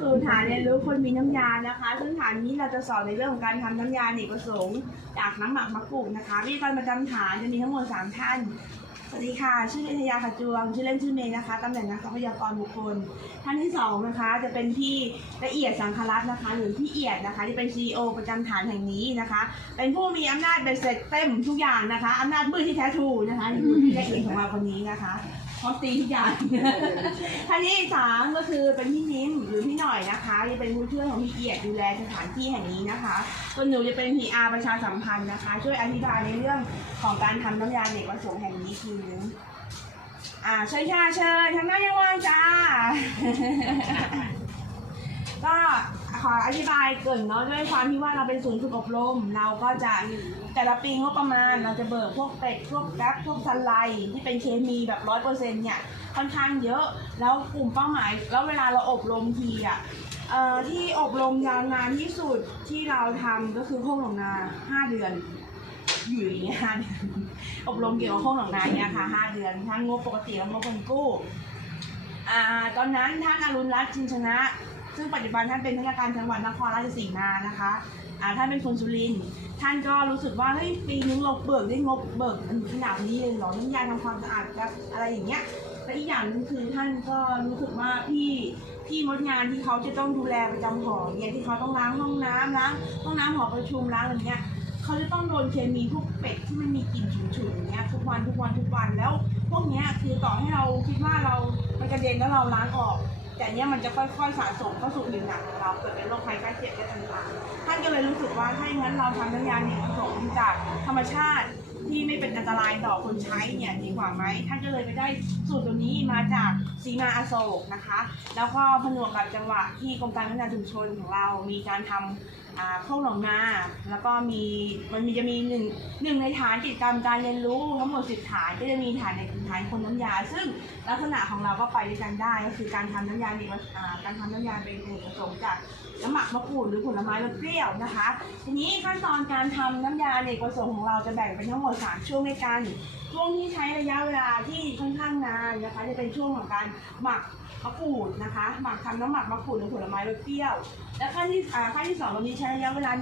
สู่ฐานเรียนรู้คนมีน้ำยานะคะ ซึ่งฐานนี้เราจะสอนในเรื่องของการทำน้ำยาเนกประสงค์จากน้ำหมักมะกรูดนะคะวิธีการประจำฐานจะมีทั้งหมด 3 ท่านสวัสดีค่ะ ชื่อเอธยาขจวง ชื่อเล่นชื่อเมย์นะคะ ตำแหน่งนักทรัพยากรบุคคล ท่านที่สองนะคะ จะเป็นพี่ละเอียดสังครัตน์นะคะ หรือพี่เอียดนะคะ ที่เป็น CEO ประจำฐานแห่งนี้นะคะ เป็นผู้มีอำนาจเป็นเสร็จเต็มทุกอย่างนะคะอำนาจมืดที่แท้ทรูนะคะนี่คือพี่ละเอียดของเราคนนี้นะคะ พร้อมตีทุกอย่างท่านที่สามก็คือเป็นพี่นิ้มหรือพี่หน่อยนะคะที่เป็นผู้ช่วยของพี่เอียดดูแลสถานที่แห่งนี้นะคะส่วนหนูจะเป็น PR ประชาสัมพันธ์นะคะ ช่วยอธิบายในเรื่องของการทำน้ำยาเด็กประสงค์แห่งนี้ทีนึงอ่าเชิญค่ะเชิญทางหน้ายังว่างจ้าก็ ขออธิบายเกรินเนาะด้วยความที่ว่าเราเป็นศูนย์ฝึกอบรม เราก็จะแต่ละปีงบประมาณ เราจะเบิกพวกเป็ดพวกแก๊ปพวกสไลด์ที่เป็นเคมีแบบร้อยเปอร์เซ็นต์เนี่ยค่อนข้างเยอะแล้วกลุ่มเป้าหมาย แล้วเวลาเราอบรมทีอะเอ่อที่อบรมยาวนานที่สุดที่เราทำก็คือโค้งหนองนาห้าเดือน อยู่อย่างเงี้ยห้าเดือนอบรมเกี่ยวกับโค้งหนองนาเนี่ยค่ะห้าเดือนทั้งงบปกติและงบเงินกู้อ่าตอนนั้นท่านอรุณรัตน์ชินชนะ ซึ่งปัจจุบันท่านเป็นผู้ว่าการจังหวัดนครราชสีมานะคะอ่าท่านเป็นคนสุรินทร์ท่านก็รู้สึกว่าเฮ้ยปีนึงเราเบิกได้งบเบิกขนาดนี้เลยเหรอน้ำยาทำความสะอาดแบบอะไรอย่างเงี้ยและอีกอย่างหนึงคือท่านก็รู้สึกว่าพี่พี่มดงานที่เขาจะต้องดูแลประจำหอเนี่ยที่เขาต้องล้างห้องน้ำล้างห้องน้ำหอประชุมล้างอะไรเงี้ยเขาจะต้องโดนเคมีพวกเป็ดที่มันมีกลิ่นฉุนๆอย่างเงี้ยทุกวันทุกวันทุกวันแล้ว พวกเนี้ยคือต่อให้เราคิดว่าเรามันกระเด็นแล้วเราล้างออก แต่เนี้ยมันจะค่อยๆสะสมเข้าสู่ผิวหนังของเราเกิดเป็นโรคภัยไข้เจ็บได้ต่างๆท่านก็เลยรู้สึกว่าถ้าอย่างนั้นเราทำน้ำยาเนี่ยผสมจากธรรมชาติที่ไม่เป็นอันตรายต่อคนใช้เนี่ยดีกว่าไหมท่านก็เลยไปได้สูตรตัวนี้มาจากสีมาอโศกนะคะ แล้วก็ผนวกกับจังหวะที่กรมการพัฒนาชุมชนของเรามีการทำ อ่าพวกหนองนา แล้วก็มีมันมีจะมีหนึ่งหนึ่งในฐานกิจกรรมการเรียนรู้ทั้งหมดสิบฐานก็จะมีฐานในฐานคนน้ำยา ซึ่งลักษณะของเราก็ไปด้วยกันได้ก็คือการทำน้ำยาเด็กอ่าการทำน้ำยาเป็นเอกประสงค์จากน้ำหมักมะกรูดหรือผลไม้รสเปรี้ยวนะคะ ทีนี้ขั้นตอนการทำน้ำยาเอกประสงค์ของเราจะแบ่งเป็นทั้งหมดสามช่วงด้วยกัน ช่วงที่ใช้ระยะเวลาที่ค่อนข้างนานนะคะ จะเป็นช่วงของการหมักมะกรูดนะคะ หมักทำน้ำหมักมะกรูดหรือผลไม้รสเปรี้ยว และขั้นที่อ่าขั้นที่สองเรามีใช้ระยะเวลา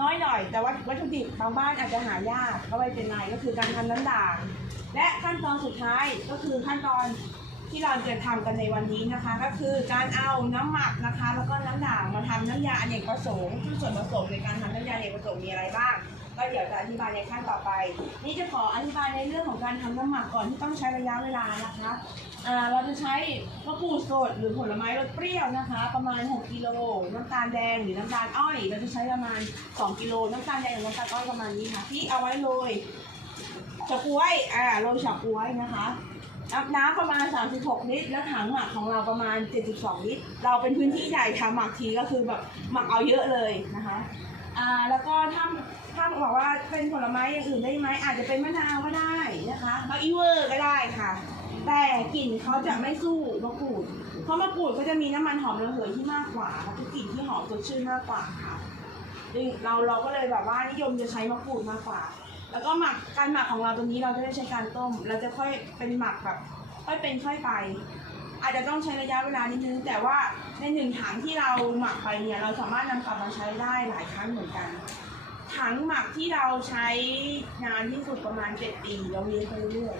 น้อยหน่อย แต่ว่าวัตถุดิบบางบ้านอาจจะหายากก็ไม่เป็นไรก็คือการทำน้ำด่างและขั้นตอนสุดท้ายก็คือขั้นตอนที่เราจะทำกันในวันนี้นะคะ ก็คือการเอาน้ำหมักนะคะ แล้วก็น้ำด่างมาทำน้ำยาอเนกประสงค์ซึ่งส่วนผสมในการทำน้ำยาอเนกประสงค์มีอะไรบ้าง ก็เดี๋ยวจะอธิบายในขั้นต่อไป นี่จะขออธิบายในเรื่องของการทำน้ำหมักก่อนที่ต้องใช้ระยะเวลานะคะอ่าเราจะใช้มะกรูดสดหรือผลไม้รสเปรี้ยวนะคะ ประมาณ 6กิโลน้ำตาลแดงหรือน้ำตาลอ้อย เราจะใช้ประมาณ 2กิโลน้ำตาลแดงหรือน้ำตาลอ้อยประมาณนี้ค่ะที่เอาไว้โรยฉาก๊วย อ่า โรยฉาก๊วยนะคะน้ำน้ำประมาณ 36 ลิตร และถังหมักของเราประมาณ 72 ลิตร เราเป็นพื้นที่ใหญ่ทำหมักทีก็คือแบบหมักเอาเยอะเลยนะคะ อ่าแล้วก็ถ้าถ้าบอกว่าเป็นผลไม้อย่างอื่นได้ไหมอาจจะเป็นมะนาวก็ได้นะคะบักอีเวอร์ก็ได้ค่ะ แต่กลิ่นเขาจะไม่สู้มะกรูด เพราะมะกรูดก็จะมีน้ำมันหอมระเหยที่มากกว่าแล้วก็กลิ่นที่หอมสดชื่นมากกว่าค่ะซึ่งเราเราก็เลยแบบว่านิยมจะใช้มะกรูดมากกว่า แล้วก็หมักการหมักของเราตรงนี้เราจะไม่ใช้การต้ม เราจะค่อยเป็นหมักแบบค่อยเป็นค่อยไป อาจจะต้องใช้ระยะเวลานิดนึง แต่ว่าในหนึ่งถังที่เราหมักไปเนี่ยเราสามารถนำกลับมาใช้ได้หลายครั้งเหมือนกัน ถังหมักที่เราใช้นานที่สุดประมาณ7ปีเราเลี้ยงไปเรื่อย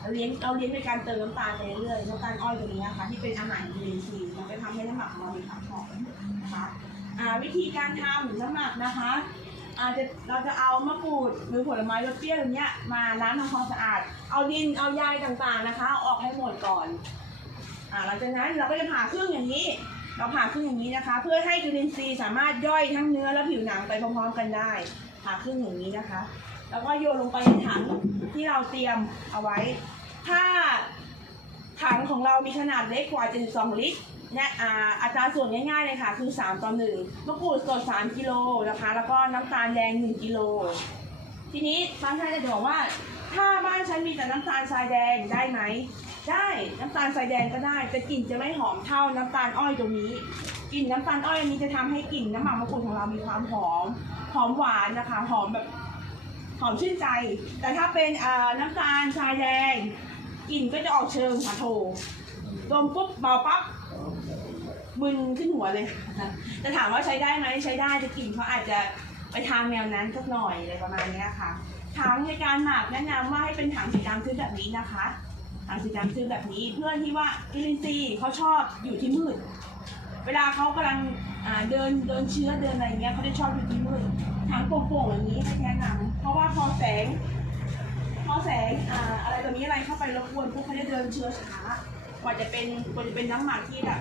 เราเลี้ยงเราเลี้ยงในการเติมน้ำตาลไปเรื่อยน้ำตาลอ้อยตัวนี้นะคะที่เป็นอาหารอินทรีย์มันจะทำให้น้ำหมักของเรามีความหอมนะคะอ่าวิธีการทำน้ำหมักนะคะอาจจะเราจะเอามะกรูดหรือผลไม้รสเปรี้ยวอย่างเงี้ยมาล้างทำความสะอาด เอาดินเอาใยต่างๆนะคะ ออกให้หมดก่อน อ่าหลังจากนั้นเราก็จะผ่าครึ่งอย่างนี้ เราผ่าครึ่งอย่างนี้นะคะ เพื่อให้จุลินทรีย์สามารถย่อยทั้งเนื้อและผิวหนังไปพร้อมๆกันได้ ผ่าครึ่งอย่างนี้นะคะ แล้วก็โยนลงไปในถังที่เราเตรียมเอาไว้ ถ้าถังของเรามีขนาดเล็กกว่า 72 ลิตรเนี่ยอ่าอัตราส่วนง่ายๆเลยค่ะ คือ 3 ต่อ1มะกรูดสด 3 กิโลนะคะ แล้วก็น้ำตาลแดง 1 กิโล ทีนี้บางท่านจะบอกว่า ถ้าบ้านฉันมีแต่น้ำตาลทรายแดงได้ไหม ได้น้ำตาลทรายแดงก็ได้ แต่กลิ่นจะไม่หอมเท่าน้ำตาลอ้อยตรงนี้กลิ่นน้ำตาลอ้อยอันนี้จะทำให้กลิ่นน้ำหมักมะกรูดของเรามีความหอมหอมหวานนะคะ หอมแบบหอมชื่นใจ แต่ถ้าเป็นน้ำตาลทรายแดงกลิ่นก็จะออกเชิงสาโทดมปุ๊บเบาปั๊บมึนขึ้นหัวเลยแต่ถามว่าใช้ได้ไหมใช้ได้แต่กลิ่นเขาอาจจะไปทางแนวนั้นสักหน่อยอะไรประมาณนี้ค่ะถังในการหมักแนะนำว่าให้เป็นถังสีดำซื้อแบบนี้นะคะ ถังสีดำซื้อแบบนี้เพื่อนที่ว่าอิลินซีย์เขาชอบอยู่ที่มืด เวลาเขากำลังเดินเดินเชื้อเดินอะไรเงี้ยเขาจะชอบอยู่ที่มืดถังโป่งๆอย่างนี้ให้แนะนำเพราะว่าพอแสง พอแสงออะไรตัวนี้อะไรเข้าไปรบกวนพวกเขาจะเดินเชื้อช้ากว่าจะเป็นกว่าจะเป็นน้ำหมักที่แบบ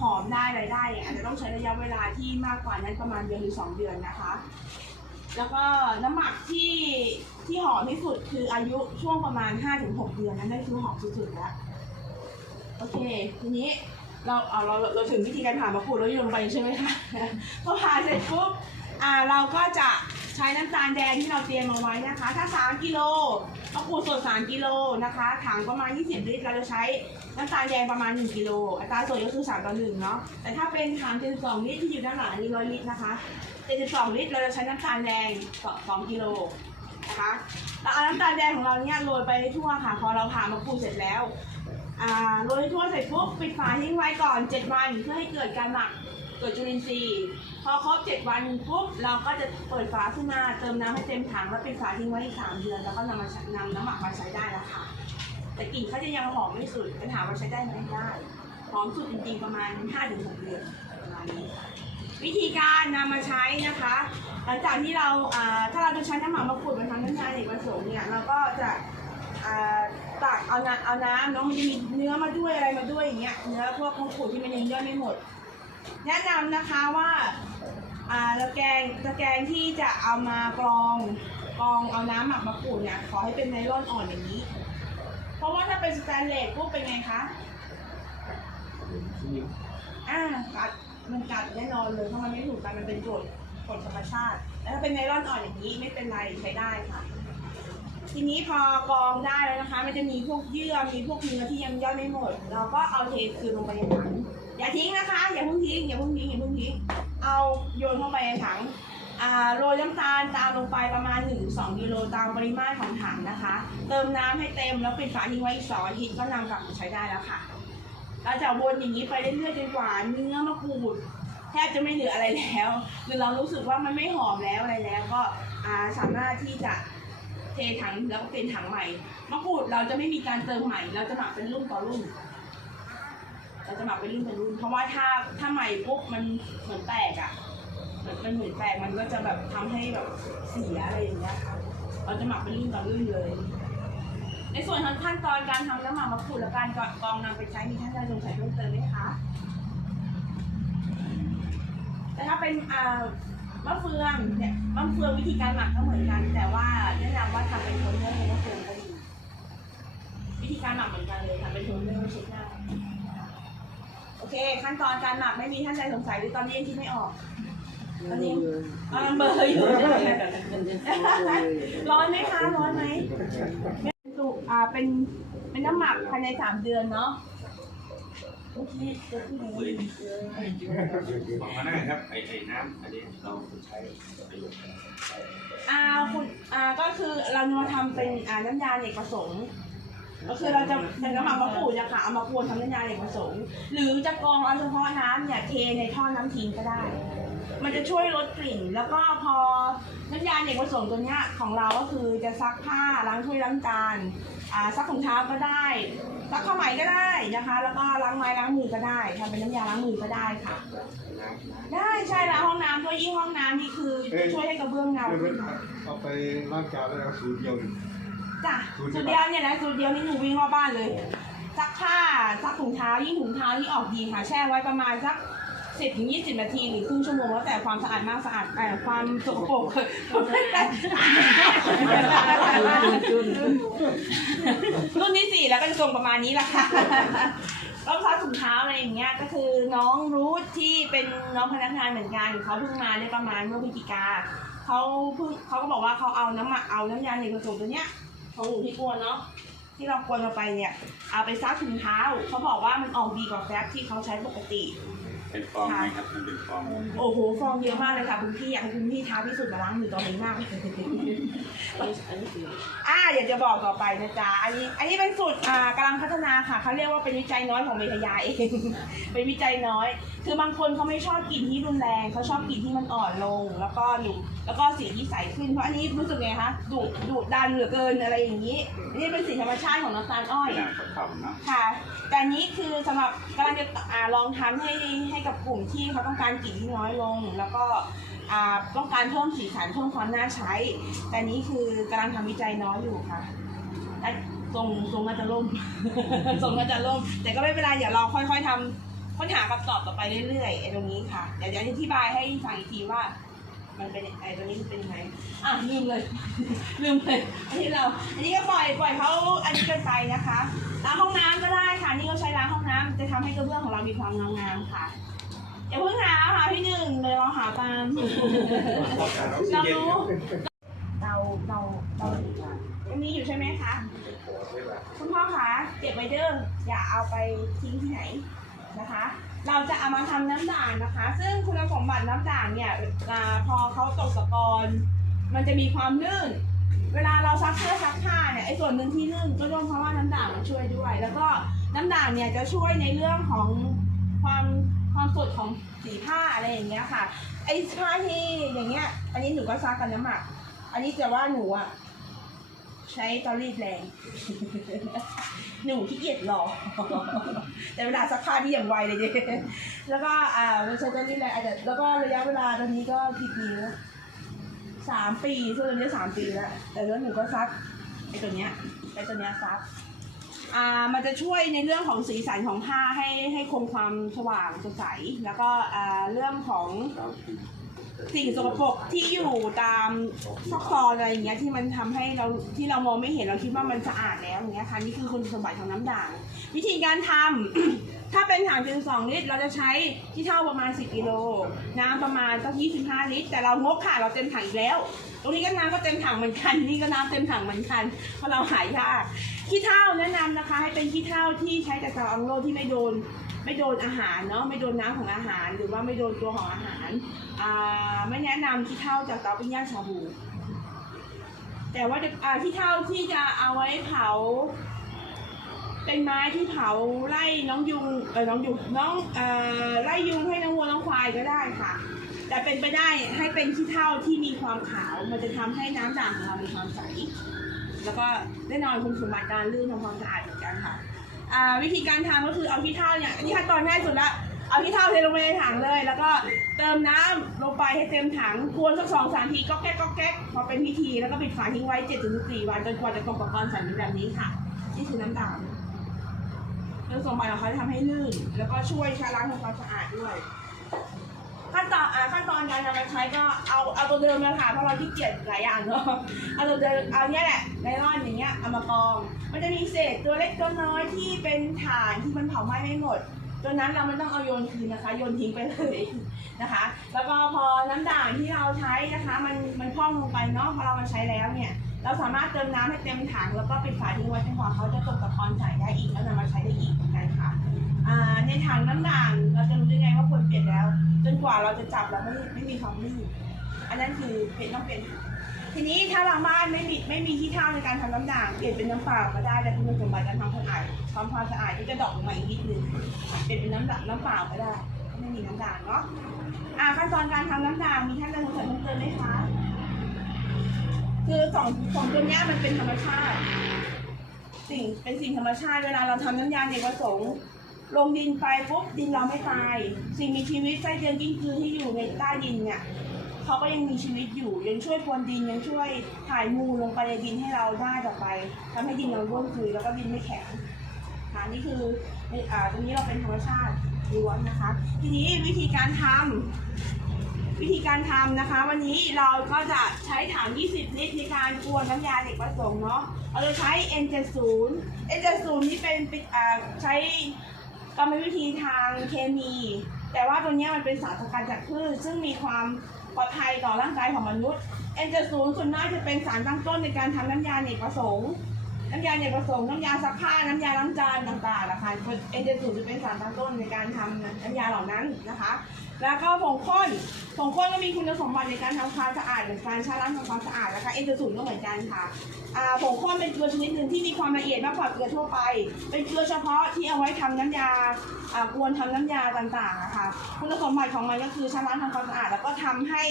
หอมได้อะไรได้อาจจะต้องใช้ระยะเวลาที่มากกว่านั้นประมาณเดือนหรือสองเดือนนะคะ แล้วก็น้ำหมักที่ที่หอมที่สุดคืออายุช่วงประมาณ 5-6 เดือนนั้นคือหอมสุดๆแล้วโอเค ทีนี้เราเอาเราเราถึงวิธีการผ่ามะกรูดแล้วโยนลงไปใช่ไหมคะพอผ่าเสร็จปุ๊บอ่าเราก็จะ ใช้น้ำตาลแดงที่เราเตรียมมาไว้นะคะ ถ้า 3 กิโลมะกรูดสด3กิโลนะคะ ถังประมาณ 20 ลิตร เราจะใช้น้ำตาลแดงประมาณ 1 กิโล อัตราส่วนก็คือ 3 ต่อ 1 เนาะ แต่ถ้าเป็นถัง72ลิตรที่อยู่ด้านหลังนี้100 ลิตรนะคะ72ลิตร เราจะใช้น้ำตาลแดง 2 กิโลนะคะแล้วเอาน้ำตาลแดงของเราเนี่ยโรยไปให้ทั่วค่ะ พอเราผ่ามะกรูดเสร็จแล้วอ่าโรยทั่วเสร็จปุ๊บปิดฝาทิ้งไว้ก่อน 7 วันเพื่อให้เกิดการหมัก เกิดจุลินทรีย์พอครบ7วันปุ๊บเราก็จะเปิดฝาขึ้นมาเติมน้ำให้เต็มถังแล้วปิดฝาทิ้งไว้อีก3เดือน แล้วก็นำมาใช้นำน้ำหมักมาใช้ได้แล้วค่ะ แต่กลิ่นเขาจะยังหอมไม่สุดปัญหาว่าใช้ได้ไหมได้หอมสุดจริงๆประมาณ 5-6 เดือนประมาณนี้ค่ะวิธีการนำมาใช้นะคะ หลังจากที่เราอ่าถ้าเราจะใช้น้ำหมักมะกรูดมาทำน้ำยาเอกประสงค์เนี่ยเราก็จะอ่าตักเอาน้ำเอาน้ำเนาะมันจะมีเนื้อมาด้วยอะไรมาด้วยอย่างเงี้ยเนื้อพวกมะกรูดที่มันยังย่อยไม่หมด แนะนำนะคะว่าอ่าตะแกรงตะแกรงที่จะเอามากรองกรองเอาน้ำหมักมะกรูดเนี่ยขอให้เป็นไนลอนอ่อนอย่างนี้ เพราะว่าถ้าเป็นสแตนเลสปุ๊บเป็นไงคะอ่ากัดมันกัดแน่นอนเลยเพราะมันไม่ถูกกันมันเป็นกรดกรดธรรมชาติ แล้วถ้าเป็นไนลอนอ่อนอย่างนี้ไม่เป็นไรใช้ได้ค่ะ ทีนี้พอกรองได้แล้วนะคะ มันจะมีพวกเยื่อมีพวกเนื้อที่ยังย่อยไม่หมด เราก็เอาเทคืนลงไปในถัง อย่าทิ้งนะคะ อย่าเพิ่งทิ้งอย่าเพิ่งทิ้งอย่าเพิ่งทิ้งเอาโยนเข้าไปในถังอ่าโรยน้ำตาลตามลงไปประมาณ 1-2กิโลตามปริมาตรของถังนะคะ เติมน้ำให้เต็มแล้วปิดฝาทิ้งไว้อีกสองอาทิตย์ก็นำกลับมาใช้ได้แล้วค่ะเราจะวนอย่างนี้ไปเรื่อยๆจนกว่าเนื้อมะกรูดแทบจะไม่เหลืออะไรแล้วหรือเรารู้สึกว่ามันไม่หอมแล้วอะไรแล้ว ก็อ่าสามารถที่จะเทถังแล้วก็เป็นถังใหม่มะกรูดเราจะไม่มีการเติมใหม่ เราจะหมักเป็นรุ่นต่อรุ่นาจะหมักเป็นรุ่นต่อรุ่น เพราะว่าถ้าถ้าใหม่ปุ๊บมันเหมือนแตกอะ่ะมันเหมือนแตกมันก็จะแบบทำให้แบบเสียอะไรอย่างเงี้ยค่ะเราจะหมักเป็นรุ่นต่อรุ่นเลย ในส่วนของขั้นตอนการทำน้ำหมักมะกรูดและการกรองนำไปใช้มีท่านใดสงสัยเพิ่มเติมไหมคะแต่ถ้าเป็นอ่ามะเฟืองเนี่ยมะเฟืองวิธีการหมักก็เหมือนกัน แต่ว่าแนะนำว่าทำเป็นโทนเนอร์ในมะเฟืองก็ดีวิธีการหมักเหมือนกันเลยทำเป็นโทนเนอร์เช็ดหน้า เค ขั้นตอนการหมักไม่มีท่านใดสงสัยหรือตอนนี้ยังคิดไม่ออก ตอนนี้กำลังเบลออยู่ร้อนไหมคะร้อนไหมเป็นสุกอ่าเป็นเป็นน้ำหมักภายในสามเดือนเนาะโอเคเดี๋ยวพี่หนูบอกมาได้ครับไอ้ไอ้น้ำอันนี้เราใช้ประโยชน์อ่าคุณอ่าก็คือเราจะมาทำเป็นอ่าน้ำยาเนกประสงค์ ก็คือเราจะเป็นน้ำหมักมะกรูดนะคะเอามาพรวนทำน้ำยาเนกประสงค์หรือจะกรองเอาเฉพาะน้ำเนี่ยเทในท่อน้ำทิ้งก็ได้ มันจะช่วยลดกลิ่น แล้วก็พอน้ำยาเนกประสงค์ตัวเนี้ยของเราก็คือจะซักผ้าล้างถ้วยล้างจานอ่าซักถุงเท้าก็ได้ซักข้าวไหมก็ได้นะคะ แล้วก็ล้างไม้ล้างมือก็ได้ทำเป็นน้ำยาล้างมือก็ได้ค่ะ ได้ใช่ล้วห้องน้ำตัวยิ่งห้องน้ำนี่คือจะช่วยให้กระเบื้องเงาขึ้น เอาไปล้างจานแล้วเอาสูตรเดียวหนึ่ง จ้ะสูตรเดียวเนี่ยนะสูตรเดียวนี่หนูวิ่งรอบบ้านเลยซักผ้าซักถุงเท้ายิ่งถุงเท้าที่ออกดีค่ะแช่ไว้ประมาณสักสิบถึงยี่สิบนาทีหรือครึ่งชั่วโมงแล้วแต่ความสะอาดมากสะอาดแต่ความสกปรกรุ่นที่สี่แล้วก็จะทรงประมาณนี้แหละค่ะต้องซักถุงเท้าอะไรอย่างเงี้ยก็คือน้องรูทที่เป็นน้องพนักงานเหมือนกันเขาเพิ่งมาได้ประมาณเมื่อพฤศจิกาเขาเพิ่งเขาก็บอกว่าเขาเอาน้ำหมักเอาน้ำยาเนกประสงค์ตัวเนี้ย ของหนูที่กวนเนาะที่เรากวนมาไปเนี่ย เอาไปซักถุงเท้า เขาบอกว่ามันออกดีกว่าแฟบที่เขาใช้ปกติ เป็นฟองไหมครับมันเป็นฟองโอ้โห ฟองเยอะมากเลยค่ะคุณพี่อยากให้คุณพี่ท้าพิสูจน์มาล้างมือตอนนี้มากเลยอ่าอยากจะบอกต่อไปนะจ๊ะ อันนี้ อันนี้เป็นสูตรอ่ากำลังพัฒนาค่ะเขาเรียกว่าเป็นวิจัยน้อยของเมทยาเอง เป็นวิจัยน้อย คือบางคนเขาไม่ชอบกลิ่นที่รุนแรงเขาชอบกลิ่นที่มันอ่อนลง แล้วก็หนุแล้วก็สีที่ใสขึ้น เพราะอันนี้รู้สึกไงคะดุดุดันเหลือเกินอะไรอย่างนี้ นี่เป็นสีธรรมชาติของน้ำตาลอ้อยเป็นอาหารคำๆเนาะค่ะ แต่อันนี้คือสำหรับกำลังจะอ่าลองทำให้ให้กับกลุ่มที่เขาต้องการกลิ่นที่น้อยลง แล้วก็ต้องการเพิ่มสีสันเพิ่มความน่าใช้ แต่นี้คือกำลังทำวิจัยน้อยอยู่ค่ะและทรงทรงก็จะล่มทรงก็จะล่ม แต่ก็ไม่เป็นไรเดี๋ยวเราค่อย ๆทำค้นหาคำตอบต่อไปเรื่อยๆไอ้ตรงนี้ค่ะ เดี๋ยวจะอธิบายให้ฟังอีกทีว่า มันเป็นไอ้ตัวนี้มันเป็นยังไงอะลืมเลย ลืมเลยอันนี้เรา อันนี้ก็ปล่อยปล่อยเขาอันนี้กันไปนะคะล้างห้องน้ำก็ได้ค่ะ นี่ก็ใช้ล้างห้องน้ำจะทำให้กระเบื้องของเรามีความเงางามค่ะอย่าเพิ่งหาค่ะพี่หนึ่งเลยลองหาตามเรารู้เราเราเรายังมีอยู่ใช่ไหมคะ คุณพ่อคะเก็บไว้เด้ออย่าเอาไปทิ้งที่ไหนนะคะ เราจะเอามาทำน้ำด่างนะคะ ซึ่งคุณสมบัติน้ำด่างเนี่ยพอเขาตกตะกอนมันจะมีความลื่น เวลาเราซักเสื้อซักผ้าเนี่ยไอ้ส่วนหนึ่งที่ลื่นก็ร่วมเพราะว่าน้ำด่างมันช่วยด้วย แล้วก็น้ำด่างเนี่ยจะช่วยในเรื่องของความความสดของสีผ้าอะไรอย่างเงี้ยค่ะไอ้ผ้าที่อย่างเงี้ย อันนี้หนูก็ซักกันน้ำหมัก อันนี้จะว่าหนูอะ ใช้เตารีดแรง หนูขี้เกียจรอ แต่เวลาซักผ้าที่อย่างไวเลยเจ๊แล้วก็อ่าไม่ใช่เตารีดแรงอาจจะแล้วก็ระยะเวลาตอนนี้ก็กี่ปีแล้วสามปีซึ่งตอนนี้สามปีแล้ว แต่แล้วหนูก็ซักไอ้ตัวเนี้ยไอ้ตัวเนี้ยซักอ่ามันจะช่วยในเรื่องของสีสันของผ้าให้ให้คงความสว่างสดใส แล้วก็อ่าเรื่องของ สิ่งสกปรกที่อยู่ตามซอกซอนอะไรอย่างเงี้ยที่มันทำให้เราที่เรามองไม่เห็นเราคิดว่ามันสะอาดแล้วอย่างเงี้ยค่ะนี่คือคุณสมบัติของน้ำด่าง วิธีการทำ ถ้าเป็นถังถึง2ลิตร เราจะใช้ที่เท่าประมาณ 10กิโลน้ำประมาณสัก25 ลิตร แต่เรางกค่ะเราเต็มถังอีกแล้ว ตรงนี้ก็น้ำก็เต็มถังเหมือนกัน นี่ก็น้ำเต็มถังเหมือนกันเพราะเราหายากขี้เถ้าแนะนำนะคะ ให้เป็นขี้เถ้าที่ใช้แต่ซาอังโลที่ไม่โดน ไม่โดนอาหารเนาะไม่โดนน้ำของอาหาร หรือว่าไม่โดนตัวของอาหารอ่าไม่แนะนำที่เท่าจากเตาปิ้งย่างชาบู แต่ว่าจะอ่าที่เท่าที่จะเอาไว้เผา เป็นไม้ที่เผาไล่น้องยุงเออน้องยุงน้องเอ่อไล่ยุงให้น้องวัวน้องควายก็ได้ค่ะ แต่เป็นไปได้ให้เป็นที่เท่าที่มีความขาว มันจะทำให้น้ำด่างของเรามีความใส แล้วก็แน่นอนคุณสมบัติการลื่นทำความสะอาดเหมือนกันค่ะ อ่าวิธีการทำก็คือเอาขี้เถ้าเนี่ยอันนี้ขั้นตอนง่ายสุดละเอาขี้เถ้าเทลงไปในถังเลย แล้วก็เติมน้ำลงไปให้เต็มถังกวนสักสองสามทีก็แก๊กก็แก๊กพอเป็นพิธีแล้วก็ปิดฝาทิ้งไว้เจ็ดถึงสี่วันจนกว่าจะตกตะกอนใสเป็นแบบนี้ค่ะ นี่คือน้ำด่างคุณสมบัติของเขาจะทำให้ลื่น แล้วก็ช่วยชะล้างทำความสะอาดด้วย ขั้นตอนอ่าขั้นตอนการนำมาใช้ก็เอาเอาตัวเดิมเลยค่ะเพราะเราขี้เกียจหลายอย่างเนาะเอาตัวเดิมเอาเนี้ยแหละไนลอนอย่างเงี้ยเอามากอง มันจะมีเศษตัวเล็กตัวน้อยที่เป็นถ่านที่มันเผาไหม้ไม่หมดตัวนั้นเราไม่ต้องเอาโยนคืนนะคะ โยนทิ้งไปเลยนะคะ แล้วก็พอน้ำด่างที่เราใช้นะคะ มันมันพองลงไปเนาะพอเรามาใช้แล้วเนี่ยเราสามารถเติมน้ำให้เต็มถังแล้วก็ปิดฝาทิ้งไว้จนกว่าเขาจะตกตะกอนใส่ได้อีกแล้วนำมาใช้ได้อีกเหมือนกันค่ะในถังน้ำด่างเราจะรู้ได้ไงว่าควรเปลี่ยนแล้ว จนกว่าเราจะจับแล้วไม่ไม่มีความลื่นอันนั้นคือเปลี่ยนต้องเปลี่ยนทีนี้ถ้าบาบ้านไม่มีไม่มีที่ท่าในการทำน้ำด่างเปลี่ยนเป็นน้ำเปล่าก็ได้แต่คุณสมบัติการทำความสะอาดความความสะอาดก็จะดอกลงมาอีกนิดนึงเปลี่ยนเป็นน้ำด่างน้ำเปล่าก็ได้ถ้าไม่มีน้ำด่างเนาะอ่าขั้นตอนการทำน้ำด่างมีท่านใดสงสัยเพิ่มเติมไหมคะคือสองสองตัวนี้ยมันเป็นธรรมชาติ สิ่งเป็นสิ่งธรรมชาติเวลาเราทำน้ำยาเนกประสงค์ ลงดินไปปุ๊บดินเราไม่ตาย สิ่งมีชีวิตไส้เดือนกิ้งกือที่อยู่ในใต้ดินเนี่ยเขาก็ยังมีชีวิตอยู่ยังช่วยพรวนดินยังช่วยถ่ายมูลลงไปในดินให้เราได้ต่อไปทำให้ดินเราร่วนซุยแล้วก็ดินไม่แข็งค่ะนี่คืออ่าตรงนี้เราเป็นธรรมชาติล้วนนะคะ ทีนี้วิธีการทำวิธีการทำนะคะ วันนี้เราก็จะใช้ถัง 20 ลิตรในการกวนน้ำยาเด็กประสงค์เนาะเราจะใช้ N70 N70 นี่เป็นเป็นอ่าใช้ กรรมวิธีทางเคมี แต่ว่าตัวนี้มันเป็นสารสกัดจากพืชซึ่งมีความปลอดภัยต่อร่างกายของมนุษย์เอนเจศูนย์ส่วนมากจะเป็นสารตั้งต้นในการทำน้ำยาเนกประสงค์ น้ำยาเนกประสงค์น้ำยาซักผ้าน้ำยาล้างจานต่างๆนะคะเอ็นเจสูจะเป็นสารตั้งต้นในการทำน้ำยาเหล่านั้นนะคะ แล้วก็ผงข้นผงข้นก็มีคุณสมบัติในการทำความสะอาดเหมือนการชาล้างทำความสะอาดนะคะเอ็นเจสูก็เหมือนกันค่ะผงข้นเป็นเกลือชนิดหนึ่งที่มีความละเอียดมากกว่าเกลือทั่วไป เป็นเกลือเฉพาะที่เอาไว้ทำน้ำยาอ่ากวนทำน้ำยาต่างๆนะคะคุณสมบัติของมันก็คือชาล้างทำความสะอาดแล้วก็ทำให้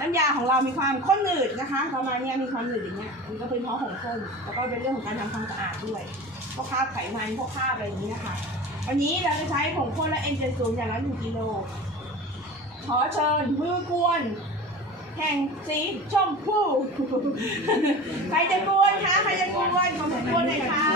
น้ำยาของเรามีความข้นหนืดนะคะประมาณนี้มีความหนืดอย่างเงี้ยมันก็เป็นเพราะของข้นแล้วก็เป็นเรื่องของการทำความสะอาดด้วยพวกคราบไขมันพวกคราบอะไรอย่างนี้นะคะวันนี้เราจะใช้ผงข้นและเอนเจนซูอย่างละหนึ่งกิโลขอเชิญมือกวน แห่งสีชมพูใครจะกวนคะใครจะกวนขอมือกวนหน่อยค่ะ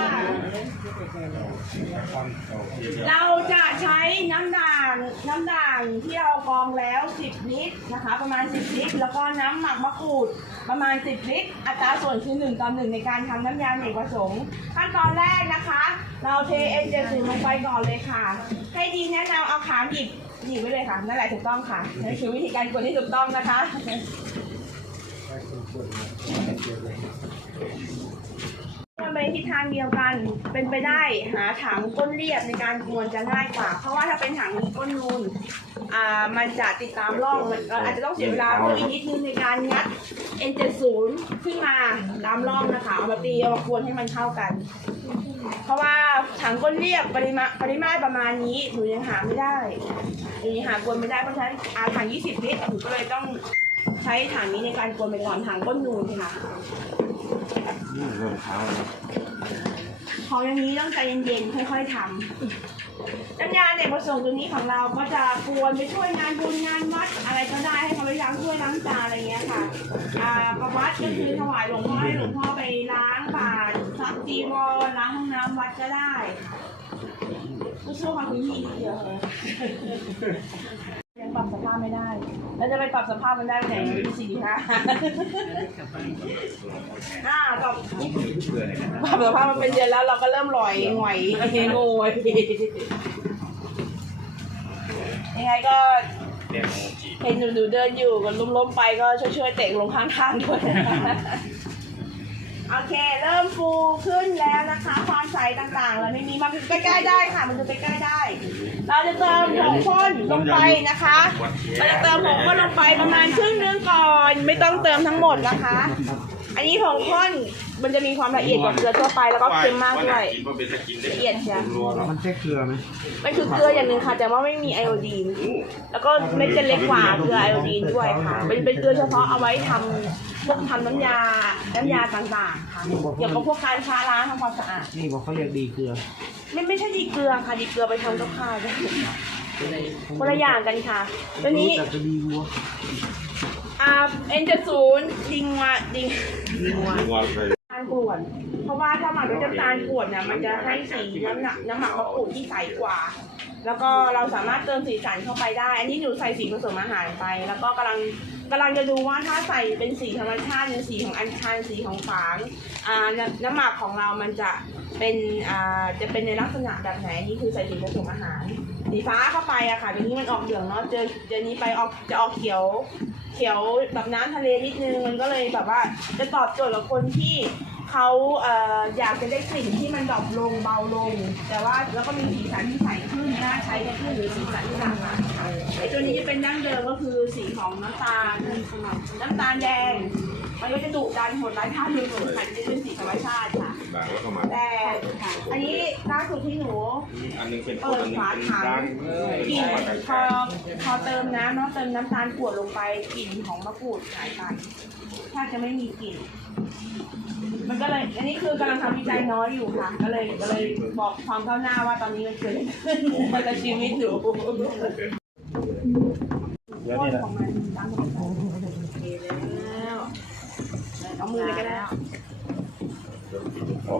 เราจะใช้น้ำด่างน้ำด่างที่เรากรองแล้ว 10 ลิตรนะคะ ประมาณ 10 ลิตร แล้วก็น้ำหมักมะกรูดประมาณ 10 ลิตร อัตราส่วนคือ1ต่อ1ในการทำน้ำยาเนกประสงค์ขั้นตอนแรกนะคะ เราเทเอ็นเจสูลงไปก่อนเลยค่ะ ให้ดีแนะนำเอาขาหยิบ หยิบไว้เลยค่ะ นั่นแหละถูกต้องค่ะนั่นคือวิธีการกดที่ถูกต้องนะคะ มันไปทิศทางเดียวกัน เป็นไปได้หาถังก้นเรียบในการกวนจะง่ายกว่า เพราะว่าถ้าเป็นถังก้นนูนอ่ามันจะติดตามร่องมันอาจจะต้องเสียเวลาเพิ่มอีกนิดนึงในการงัด N70 ขึ้นมาตามร่องนะคะเอามาตีเอามากวนให้มันเข้ากัน เพราะว่าถังก้นเรียบปริมาปริมาตรประมาณนี้หนูยังหาไม่ได้หนูยังหากวนไม่ได้เพราะฉะนั้นอาถัง 20 ลิตรหนูก็เลยต้อง ใช้ถังนี้ในการกวนไปก่อนถังก้นนูนค่ะเริ่มเท้าแล้วของอย่างนี้ต้องใจเย็นๆ ค่อยๆทำน้ำยาเด็กประสงค์ตัวนี้ของเราก็จะกวนไปช่วยงานบุญงานวัดอะไรก็ได้ให้เขาไปล้างถ้วยล้างจานอะไรเงี้ยค่ะอ่าประวัติก็คือถวายหลวงพ่อให้หลวงพ่อไปล้างบาตรซักจีวรล้างห้องน้ำวัดก็ได้ก็ช่วยความคุณพี่เดียวเลยยัง ปรับสภาพไม่ได้ แล้วจะไปปรับสภาพมันได้ไหนปีสี่ห้าอ่ากับเบื่อเลยนะปรับสภาพมันเป็นเดือนแล้วเราก็เริ่มลอยหงอยงวยยังไงก็เรียกโมจิเห็นหนูหนูเดินอยู่ก็ล้มๆไปก็ช่วยๆเตะลงข้างทางด้วยนะคะ โอเค เริ่มฟูขึ้นแล้วนะคะ ความใสต่างๆแล้วไม่มีมาใกล้ๆได้ค่ะมันจะใกล้ๆได้ เราจะเติมผงข้นลงไปนะคะเราจะเติมผงข้นลงไปประมาณครึ่งนึงก่อน ไม่ต้องเติมทั้งหมดนะคะ อันนี้ผงข้นมันจะมีความละเอียดกว่าเกลือทั่วไปแล้วก็เค็มมากด้วยกินเพราะเป็นตะกินได้ละเอียดจ้ะรัวแล้วมันใช่เกลือไหมมันคือเกลืออย่างหนึ่งค่ะ แต่ว่าไม่มีไอโอดีน แล้วก็เม็ดจะเล็กกว่าเกลือไอโอดีนด้วยค่ะเป็นเป็นเกลือเฉพาะเอาไว้ทำพวกทำน้ำยา น้ำยาต่างๆค่ะเกี่ยวกับพวกการช้าล้างทำความสะอาด นี่บอกเขาเรียกดีเกลือ ไม่ไม่ใช่ดีเกลือค่ะดีเกลือไปทำกับข้าวได้คนละอย่างกันค่ะตัวนี้แต่จะดีวัว อ่าเอ็นจะศูนย์ดิงวะดิงรัวเลยน้ำตาลกรวด เพราะว่าถ้าหมักด้วยน้ำตาลกรวดเนี่ยมันจะให้สีน้ำหนักน้ำหมักมะกรูดที่ใสกว่า แล้วก็เราสามารถเติมสีสันเข้าไปได้ อันนี้หนูใส่สีผสมอาหารไป แล้วก็กำลังกำลังจะดูว่าถ้าใส่เป็นสีธรรมชาติเป็นสีของอัญชันสีของฝางอ่าน้ำน้ำหมักของเรามันจะเป็นอ่าจะเป็นในลักษณะแบบไหนอันนี่คือใส่สีผสมอาหาร สีฟ้าเข้าไปอะค่ะเดี๋ยวนี้มันออกเหลืองเนาะเจอเจอนี้ไปออกจะออกเขียว เขียวแบบน้ำทะเลนิดนึงมันก็เลยแบบว่าจะตอบโจทย์กับคนที่เขาเอออยากจะได้กลิ่นที่มันดรอปลงเบาลง แต่ว่าแล้วก็มีสีสันที่ใสขึ้นน่าใช้ขึ้นหรือสีสันที่ต่างกันค่ะไอตัวนี้จะเป็นดั้งเดิมก็คือสีของน้ำตาลน้ำตาลแดง มันก็จะดุดันโหดร้ายท่าเรือเหมือนกันจะเป็นสีธรรมชาติค่ะ บางแล้วก็มา แต่อันนี้ล่าสุดที่หนู อันนึงเป็นเปิดฝาถังร้านกลิ่นพอพอเติมน้ำเนาะเติมน้ำตาลกรวดลงไปกลิ่นของมะกรูดหายไปแทบจะไม่มีกลิ่น มันก็เลย อันนี้คือกำลังทำวิจัยน้อยอยู่ค่ะ ก็เลยก็เลยบอกความก้าวหน้าว่าตอนนี้มันเกิดอะไรขึ้นกับชีวิตอยู่เดี๋ยวนี่แหละ ของมันตามปกติโอเคแล้วเอามือเลยก็ได้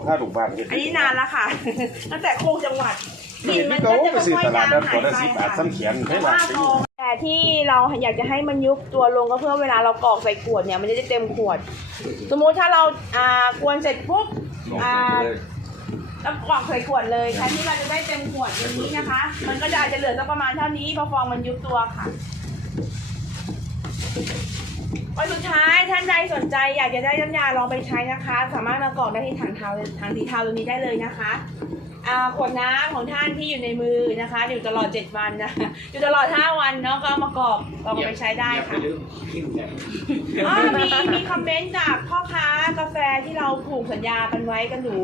ขอค่าถูกบ้านอันนี้นานแล้วค่ะ ตั้งแต่โคกจังหวัดกลิ่นมันโตก็จะไปซื้อค่อยตๆลาดจานั้งนหาขวยละไปสิบบาทค่ะซ้ำเขียนให้หลานว่าไปพอแต่ที่เราอยากจะให้มันยุบตัวลงก็เพื่อเวลาเรากรอกใส่ขวดเนี่ยมันจะได้เต็มขวด สมมุติถ้าเราอ่ากวนเสร็จปุ๊บอ่าแล้วกรอกใส่ขวดเลยแทนที่เราจะได้เต็มขวดอย่างนี้นะคะ มันก็จะอาจจะเหลือสักประมาณเท่านี้พอฟองมันยุบตัวค่ะ วันสุดท้ายท่านใดสนใจอยากจะได้น้ำยาลองไปใช้นะคะ สามารถมากรอกได้ที่ถังเทาทางทีเทาตรงนี้ได้เลยนะคะอ่าขวดน้ำของท่านที่อยู่ในมือนะคะ อยู่ตลอด 7 วันนะอยู่ตลอด 5 วันเนาะก็เอามากรอกลองเอาไปใช้ได้อย่าค่ะไปลืมคิ้วแต่อ๋อมีมีคอมเมนต์จากพ่อค้ากาแฟที่เราผูกสัญญากันไว้กันหนู